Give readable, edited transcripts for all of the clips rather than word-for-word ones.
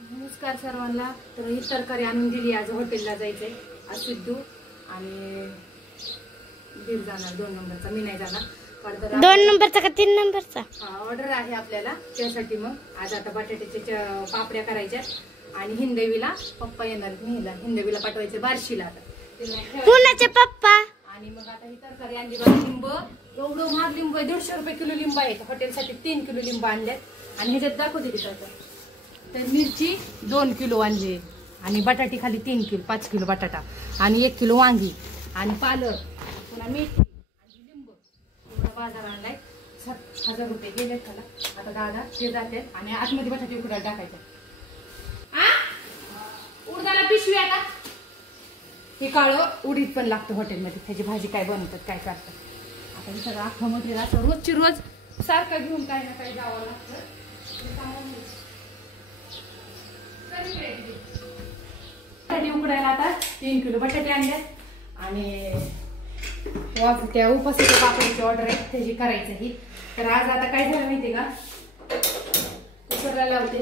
नमस्कार सर्वांना. तर ही तरकारी आणून दिली. आज हॉटेलला जायचंय. आज सिद्धू आणि दीर जाणार 2 नंबरचा. मी नाही जाणार. 2 नंबरचा का 3 नंबरचा ऑर्डर आहे आपल्याला. त्यासाठी मग आज आता बटाट्याच्या पापड्या करायच्या आणि हिंदवीला पप्पा येणार. न्यायला हिंदवीला पाठवायचे बार्शीला. आता पुण्याचे पप्पा. आणि मग आता ही तरकारी आणली बघा. लिंब एवढं महाग लिंब आहे. 150 रुपये किलो लिंब आहेत. हॉटेलसाठी 3 किलो लिंब आणल्यात. आणि ह्याच्यात दाखवते तिथं. तर मिरची 2 किलो आणली आणि बटाटी खाली 3 किलो 5 किलो बटाटा आणि 1 किलो वांगी आणि पालक पुन्हा मेथी आणि लिंब एवढा बाजार आणलाय. 7,000 रुपये गेले त्याला. आता दादा ते जाते आणि आतमध्ये बटाटे उकडायला टाकायचे. उडदाला पिशवी आता. हे काळं उडीद पण लागतं हॉटेलमध्ये. त्याची भाजी काय बनवतात काय करतात. आता हे सगळं अख्खं मध्ये राहतं. रोजची रोज सारखं घेऊन काय ना काय जावं लागतं. बटाटे उकडायला आता 3 किलो बटाटे आणल्यात आणि त्या उपासाच्या पापडीची ऑर्डर आहे त्याची करायचं ही. तर आज आता काय झालं माहितीये का, कुकरला लावते.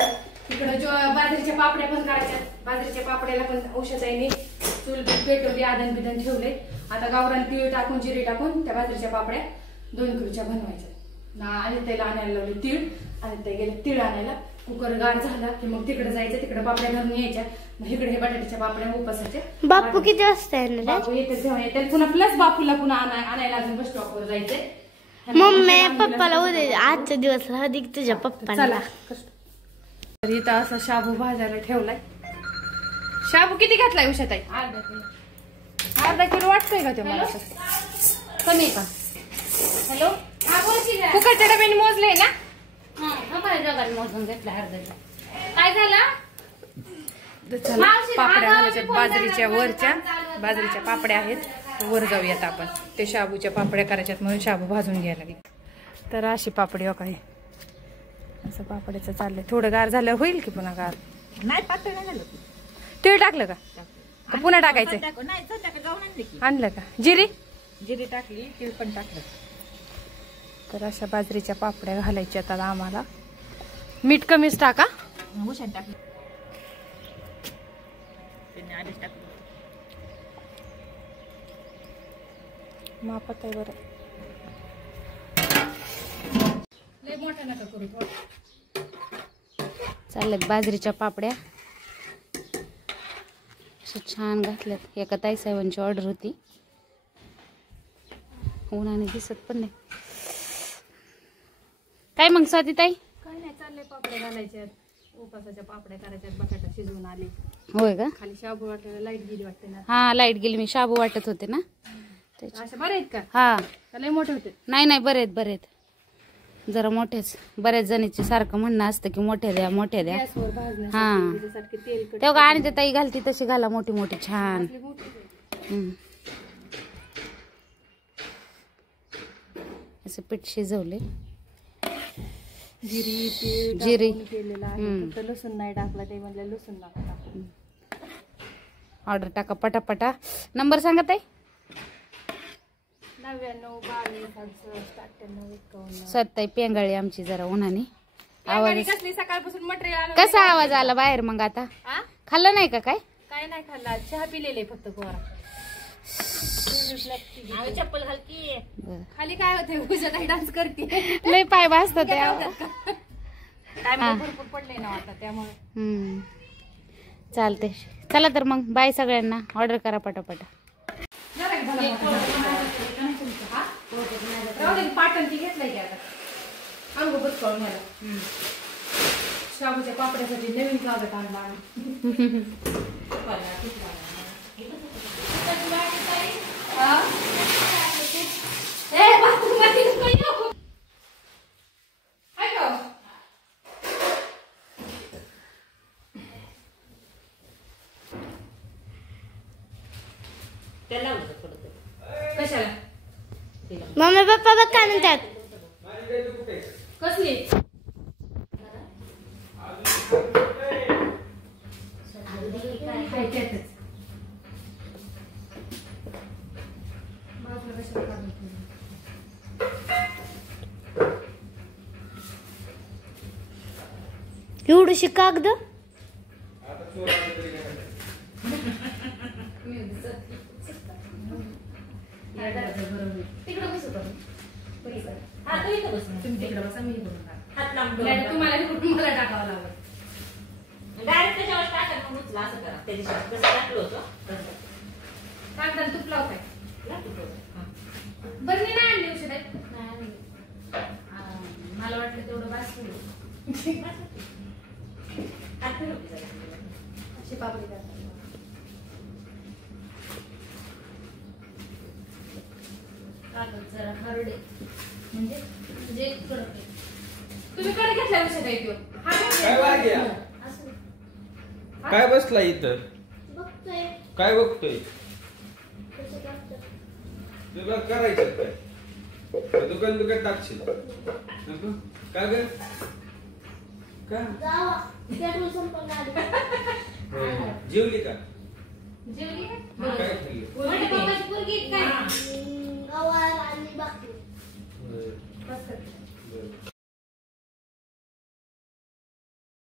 तिकडं जो बाजरीच्या पापड्या पण करायच्या. बाजरीच्या पापड्याला पण औषधाने चूल पेटवली, आदन बिदन ठेवले. आता गावरान तीळ टाकून जिरे टाकून त्या बाजरीच्या पापड्या 2 किलोच्या बनवायच्या. आणि त्याला आणायला लावले तीळ. आणि ते गेले तीळ आणायला. कुकर गार झाला की मग तिकडे जायचं. तिकडे पापड्या घालून यायच्या. मग इकडे हे बटाट्याच्या पापड्या उपासाच्या. बापू किती वाजता येणार? बापू येते तेव्हा येते. पुन्हा प्लस बापूला पुन्हा आणायला अजून बस स्टॉपवर जायचंय. मम्मी पप्पाला उद्या आजचा दिवस हळदी तुझ्या पप्पाला. तर इथं असा शाबू भाजायला ठेवलाय. शाबू किती घातलाय उषाताई? अर्धा किलो वाटतोय का ते मला? कमी का? हॅलो, कुकरच्या डब्याने मोजले ना? मोजून घेतला अर्धा. काय झालं? पापड्या घालायच्या बाजरीच्या वरच्या. बाजरीच्या पापड्या आहेत. वर जाऊयात आपण. ते शाबूच्या पापड्या करायच्यात म्हणून शाबू भाजून घ्यायला लागले. तर अशी पापडी हो काही असं पापड्याचं चाललंय. थोडं गार झालं होईल की पुन्हा गार. नाही पातळ नाही झालं. तीळ टाकलं का पुन्हा टाकायचंय? आणलं का? जिरी टाकली, तीळ पण टाकलं. तर अशा बाजरीच्या पापड्या घालायच्या आता आम्हाला. मीठ कमीच टाका. उशाने टाकलं. आधीच टाकलं. मापात आहे बरं. लय मोठा नका करू. चालल्यात बाजरीच्या पापड्या. छान घातल्यात. एका ताई साहेबांची ऑर्डर होती. उन्हाने दिसत पण नाही. काय मग स्वाती ताई? काय नाही, चाललंय पापड्या घालायच्यात. उपासाच्या पापड्या करायच्यात. बटाटा शिजवून आले. होय का? खाली शाबू वाटलेला. लाईट गेली वाटते ना? हा, लाईट गेली. मी शाबू वाटत होते ना. अशा बरे आहेत का? हा, लय मोठे होते. नाही बरेत जरा मोठेच. बऱ्याच जणीचे सारखं म्हणणं असतं की मोठे द्या मोठे द्या. हा, तेव्हा आणि ते ताई घालती तशी घाला मोठी मोठी छान. असं पीठ शिजवले. जिरी केलेला आहे. लसूण नाही टाकला. ते म्हणले लसूण टाका. ऑर्डर टाका पटापटा. नंबर सांगा ताई. 99 22 98 51. स्वतः पेंगाळी आमची जरा उन्हाने. आवाज कसली सकाळपासून मटेरियल. कसा आवाज आला बाहेर मग? आता खाल्लं नाही का? काय नाही खाल्ला. चहा पिलेले फक्त कोरा. चप्पल घालती. खाली काय होते? उद्या काही डान्स करते. लय पाय भाजतात. काय भरपूर पडले ना आता त्यामुळे. चालते. चला तर मग बाय सगळ्यांना. ऑर्डर करा पटापटा. पाटणची घेतलाय की आता अंग बसकाळून घ्यायला. शाबूच्या पापड्यासाठी नवीन कागद आणला. कशाला? मम्मी पप्पा बघ काय म्हणतात. कसली? एवढीशी कागद चोर आला तरी काय नाही. तिकडं बसू का? हा तू इथं बस तुम्ही तिकडं बसा, मी इकडून टाक. हात लांब नाही, तुम्हाला इकडून मला टाकावं लागेल. डायरेक्ट त्याच्यावर टाका मग उचला असं करा त्याच्यावर कसं टाकलं होतं तसं. कागदाला तूप लावताय. टाकलं होतं. हा. बरं मी नाही आणली औषध मला वाटलं तेवढं बास होईल. हात फिरवते जरा. अशी पापडी करतात. कागद जरा हरडे म्हणजे कडक आहे. तुम्ही कडे घेतल्या औषध आहे तो. हा काय वाग्या? असं. काय बसला इथं? काय बघतोय? तुला करायचं काय? दुकान टाकशील नको? का ग? का जेवली का? जेवली का? काय खाल्ली? मोठ्या बाबाची पोरगी काय? बरं. बस कर. बरं.